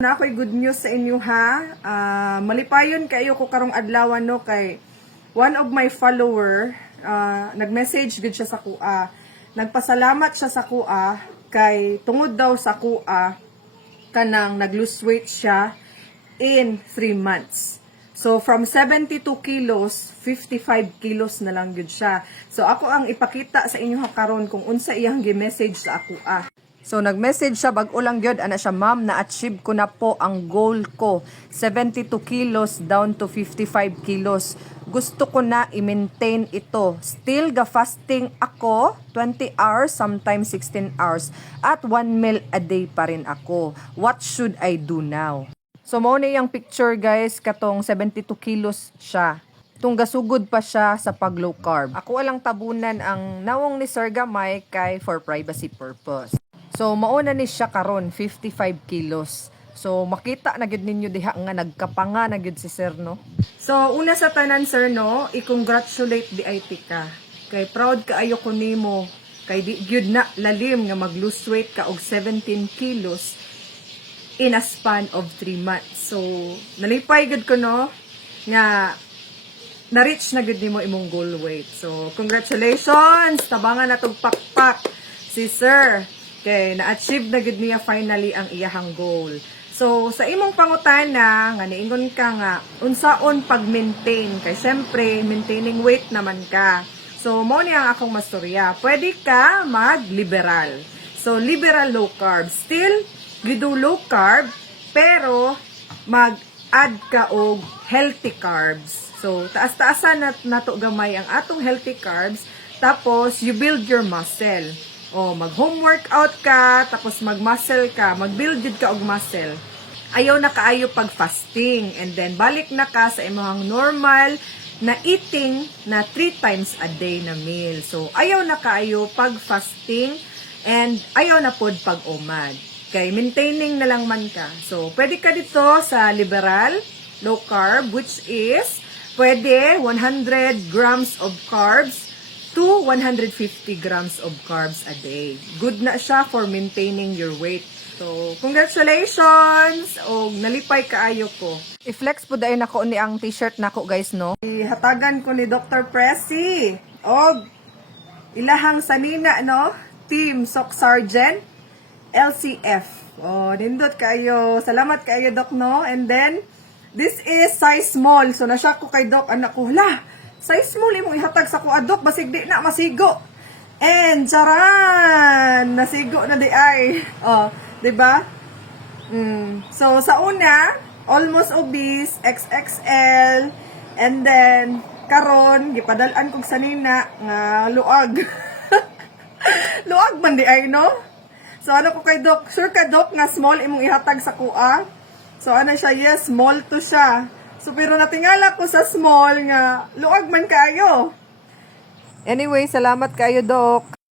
Na ako'y good news sa inyo ha. Malipayon kayo ko karong adlaw no kay one of my follower nag-message gud siya sa kuha. Nagpasalamat siya sa kuha kay tungod daw sa kuha kanang nag-lose weight siya in 3 months. So from 72 kilos, 55 kilos na lang gud siya. So ako ang ipakita sa inyo ha karon kung unsa iyang gi-message sa ako. So nag-message siya bag-o lang gyud ana siya, ma'am, na-achieve ko na po ang goal ko. 72 kilos down to 55 kilos. Gusto ko na i-maintain ito. Still ga-fasting ako 20 hours, sometimes 16 hours. At 1 meal a day pa rin ako. What should I do now? So mo na yung picture guys, katong 72 kilos siya. Tung gasugod pa siya sa pag low carb. Ako walang tabunan ang nawong ni Sir Gamay kay for privacy purpose. So mauna ni siya karon 55 kilos. So makita na gyud ninyo diha nga nagkapanga na gyud si Sir no. So una sa tanan Sir no, i-congratulate di IT ka. Kay proud kaayo ko nimo kay di gyud na lalim nga mag-lose weight ka og 17 kilos in a span of 3 months. So nalipay gyud ko no nga na-reach na gyud nimo imong goal weight. So congratulations, tabangan na tog pakpak si Sir. Okay, na-achieve na gud niya finally ang iyahang goal. So, sa imong pangutana, nga niingon ka nga, unsaon pag-maintain? Kay syempre, maintaining weight naman ka. So, mo niya ang akong mastorya. Pwede ka mag-liberal. So, liberal low carb. Still, gido low carb, pero mag-add ka og healthy carbs. So, taas-taasan na to gamay ang atong healthy carbs, tapos you build your muscle. O, mag-home workout ka, tapos mag-muscle ka, mag-build yun ka og muscle. Ayaw na kaayo pag-fasting. And then, balik na ka sa imong normal na eating na 3 times a day na meal. So, ayaw na kaayo pag-fasting and ayaw na pod pag-umad. Okay, maintaining na lang man ka. So, pwede ka dito sa liberal, low carb, which is, pwede 100 grams of carbs to 150 grams of carbs a day. Good na siya for maintaining your weight. So, congratulations! O, nalipay kaayo ko. I-flex po dahil nako ni ang t-shirt nako guys, no? Ihatagan ko ni Dr. Pressy. O, ilahang sanina, no? Team Sock Sergeant, LCF. O, nindot kayo. Salamat kayo, Doc, no? And then, this is size small. So, nasyak ko kay Doc, anak ko, hala! Size small imong ihatag sa kuha, Doc, basig di na masigo. And charan, nasigo na di ay. Oh, 'di ba? So sa una, almost obese, XXL, and then karon gipadal-an kog sanina nga luag. Luag man di ay, no? So ano ko kay Doc, sure ka Doc nga small imong ihatag sa kuha? So ano siya, yes, small to siya. So, pero natingala ko sa small nga, luag man kayo. Anyway, salamat kayo, Doc.